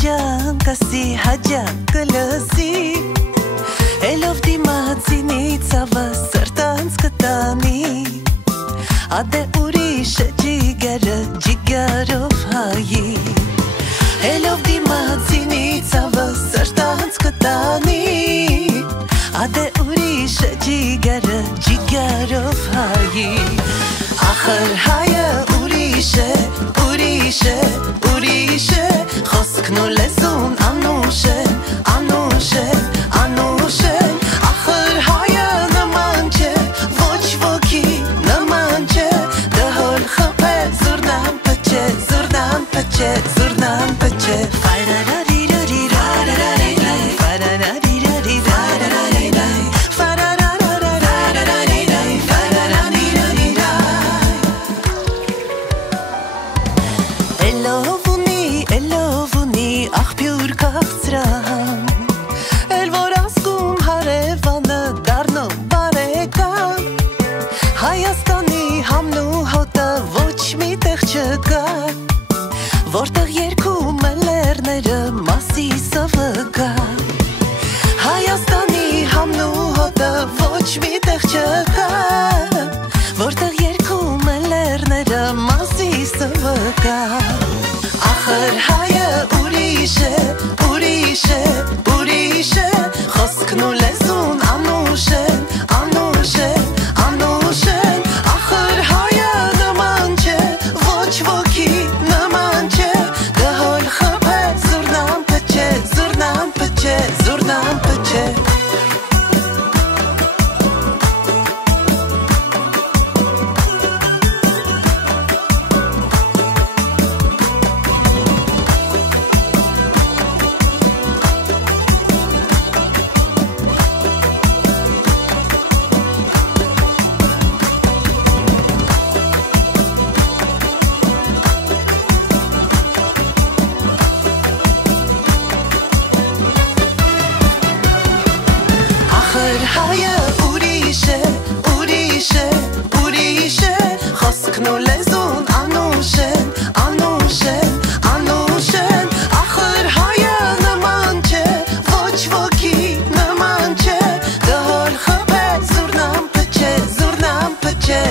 Ջան կասի հաջակ կլսի Էլով դիմացինի ծավը սրտանց կտանի Ադե ուրիշը ջիգարը ջիգարով հայի Էլով դիմացինի ծավը սրտանց կտանի Ադե ուրիշը ջիգարը ջիգարով հայի Ախր հայը ուրիշ է, ուրիշ է, ուրիշ է Խոսքն ու լեզուն անուշ են, անուշ են, անուշ են Ախր հայը նման չէ, ոչ ոքի նման չէ Դհոլ խփե, զուրնան պչե, զուրնան պչե, զուրնան պչե Ֆարարարիրարիրարարարարայ, ֆարարարիրարիրարարարայ Ֆարարարարարարարայ, ֆարարարիրարիրարայ Էլով ունի աղբյուր քաղցրահան Էլ որ ասկում հարևանը դառնում բարեկամ Հայաստանի համն ու հոտը ոչ մի տեղ չկա Որտեղ երգում են լեռները Մասիսովը կա Հայաստանի համն ու հոտը ոչ մի տեղ չկա Որտեղ երգում են լեռները Մասիսովը կա Ախր հայը ուրիշ է, ուրիշ է, ուրիշ է Խոսքն ու լեզուն անուշ են, անուշ են, անուշ են Ախր հայը նման չէ, ոչ ոքի նման չէ Դհոլ խփե, զուրնան պչե, զուրնան պչե, զուրնան պչե Ախր հայը ուրիշ է, ուրիշ է, ուրիշ է Խոսքն ու լեզուն անուշ են, անուշ են, անուշ են Ախր հայը նման չէ, ոչ ոքի նման չէ Դհոլ խփե, զուրնան պչե, զուրնան պչե